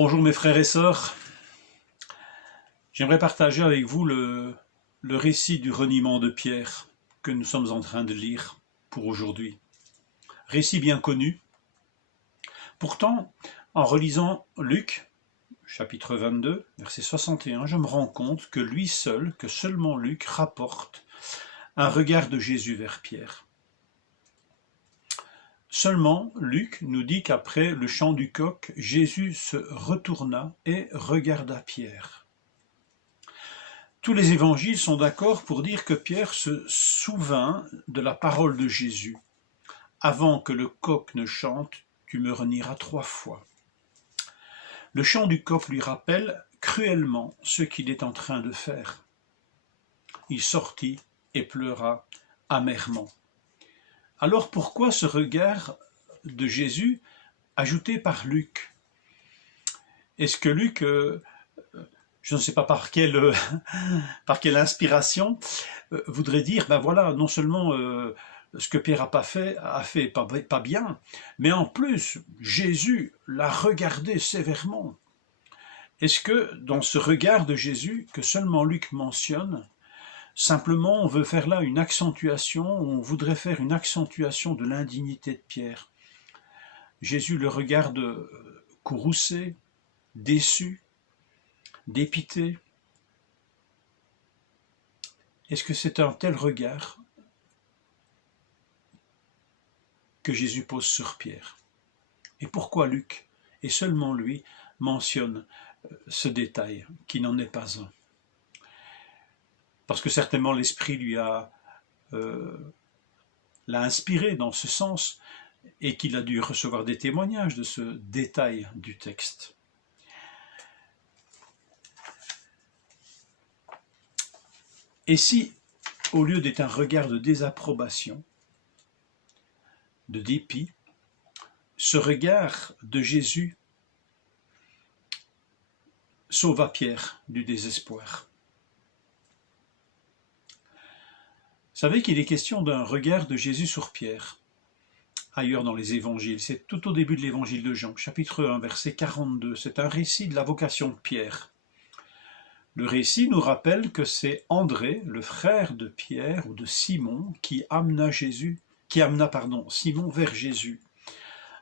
Bonjour mes frères et sœurs, j'aimerais partager avec vous le récit du reniement de Pierre que nous sommes en train de lire pour aujourd'hui. Récit bien connu. Pourtant, en relisant Luc, chapitre 22, verset 61, je me rends compte que lui seul, que seulement Luc rapporte un regard de Jésus vers Pierre. Seulement, Luc nous dit qu'après le chant du coq, Jésus se retourna et regarda Pierre. Tous les évangiles sont d'accord pour dire que Pierre se souvint de la parole de Jésus. Avant que le coq ne chante, tu me renieras 3 fois. Le chant du coq lui rappelle cruellement ce qu'il est en train de faire. Il sortit et pleura amèrement. Alors pourquoi ce regard de Jésus ajouté par Luc? Est-ce que Luc, je ne sais pas par quelle inspiration, voudrait dire, ben voilà, non seulement ce que Pierre a fait pas bien, mais en plus, Jésus l'a regardé sévèrement. Est-ce que dans ce regard de Jésus, que seulement Luc mentionne, simplement, on veut faire là une accentuation, on voudrait faire une accentuation de l'indignité de Pierre. Jésus le regarde courroucé, déçu, dépité. Est-ce que c'est un tel regard que Jésus pose sur Pierre? Et pourquoi Luc, et seulement lui, mentionne ce détail, qui n'en est pas un? Parce que certainement l'Esprit l'a inspiré dans ce sens et qu'il a dû recevoir des témoignages de ce détail du texte. Et si, au lieu d'être un regard de désapprobation, de dépit, ce regard de Jésus sauva Pierre du désespoir? Vous savez qu'il est question d'un regard de Jésus sur Pierre, ailleurs dans les évangiles. C'est tout au début de l'évangile de Jean, chapitre 1, verset 42. C'est un récit de la vocation de Pierre. Le récit nous rappelle que c'est André, le frère de Pierre ou de Simon, qui amena Simon vers Jésus.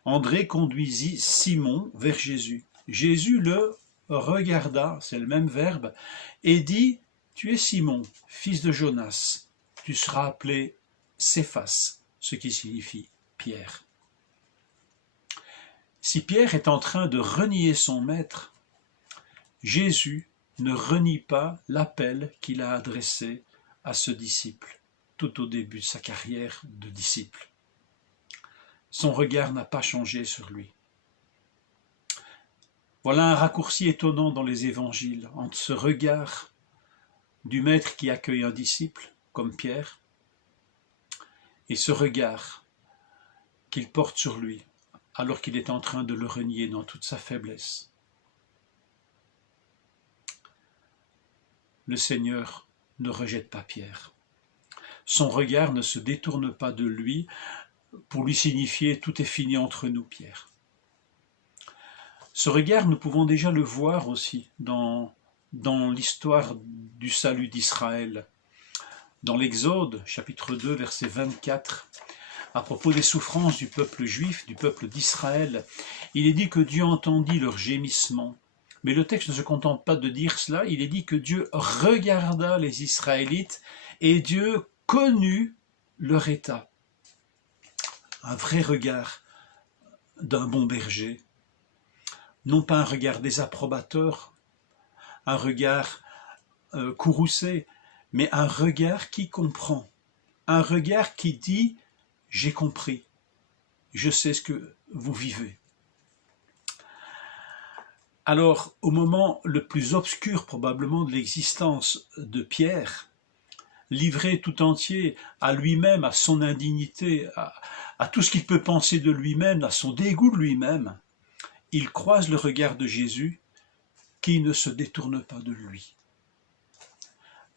André conduisit Simon vers Jésus. Jésus le regarda, c'est le même verbe, et dit « Tu es Simon, fils de Jonas. Tu seras appelé Céphas, ce qui signifie Pierre. » Si Pierre est en train de renier son maître, Jésus ne renie pas l'appel qu'il a adressé à ce disciple, tout au début de sa carrière de disciple. Son regard n'a pas changé sur lui. Voilà un raccourci étonnant dans les évangiles, entre ce regard du maître qui accueille un disciple, comme Pierre, et ce regard qu'il porte sur lui, alors qu'il est en train de le renier dans toute sa faiblesse. Le Seigneur ne rejette pas Pierre. Son regard ne se détourne pas de lui pour lui signifier « tout est fini entre nous, Pierre ». Ce regard, nous pouvons déjà le voir aussi dans l'histoire du salut d'Israël. Dans l'Exode, chapitre 2, verset 24, à propos des souffrances du peuple juif, du peuple d'Israël, il est dit que Dieu entendit leurs gémissements. Mais le texte ne se contente pas de dire cela, il est dit que Dieu regarda les Israélites et Dieu connut leur état. Un vrai regard d'un bon berger, non pas un regard désapprobateur, un regard courroucé, mais un regard qui comprend, un regard qui dit « j'ai compris, je sais ce que vous vivez ». Alors, au moment le plus obscur probablement de l'existence de Pierre, livré tout entier à lui-même, à son indignité, à tout ce qu'il peut penser de lui-même, à son dégoût de lui-même, il croise le regard de Jésus qui ne se détourne pas de lui.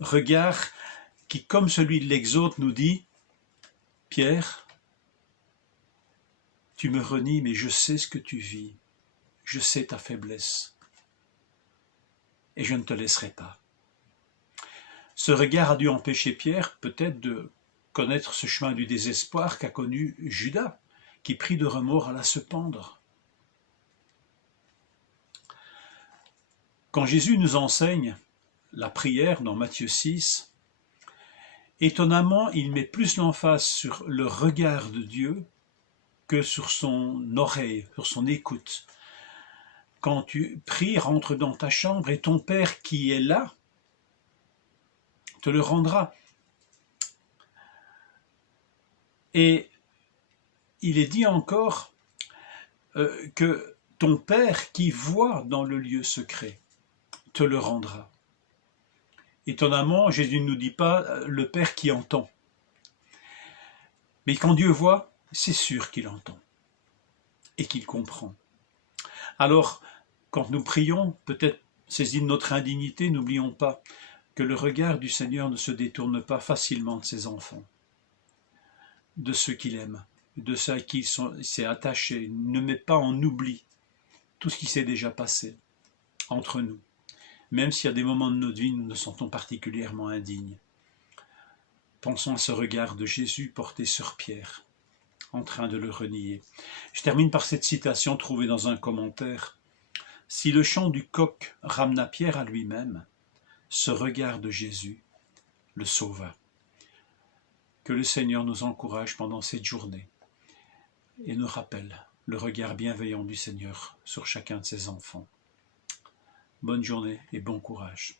Regard qui, comme celui de l'Exode, nous dit « Pierre, tu me renies, mais je sais ce que tu vis. je sais ta faiblesse et je ne te laisserai pas. Ce regard a dû empêcher Pierre peut-être de connaître ce chemin du désespoir qu'a connu Judas, qui pris de remords alla se pendre. Quand Jésus nous enseigne la prière dans Matthieu 6, étonnamment, il met plus l'emphase sur le regard de Dieu que sur son oreille, sur son écoute. Quand tu pries, rentre dans ta chambre et ton Père qui est là te le rendra. Et il est dit encore que ton Père qui voit dans le lieu secret te le rendra. Étonnamment, Jésus ne nous dit pas le Père qui entend. Mais quand Dieu voit, c'est sûr qu'il entend et qu'il comprend. Alors, quand nous prions, peut-être saisis de notre indignité, n'oublions pas que le regard du Seigneur ne se détourne pas facilement de ses enfants, de ceux qu'il aime, de ceux à qui il s'est attaché. Il ne met pas en oubli tout ce qui s'est déjà passé entre nous, même s'il y a des moments de notre vie où nous nous sentons particulièrement indignes. Pensons à ce regard de Jésus porté sur Pierre, en train de le renier. Je termine par cette citation trouvée dans un commentaire. « Si le chant du coq ramena Pierre à lui-même, ce regard de Jésus le sauva. » Que le Seigneur nous encourage pendant cette journée et nous rappelle le regard bienveillant du Seigneur sur chacun de ses enfants. Bonne journée et bon courage.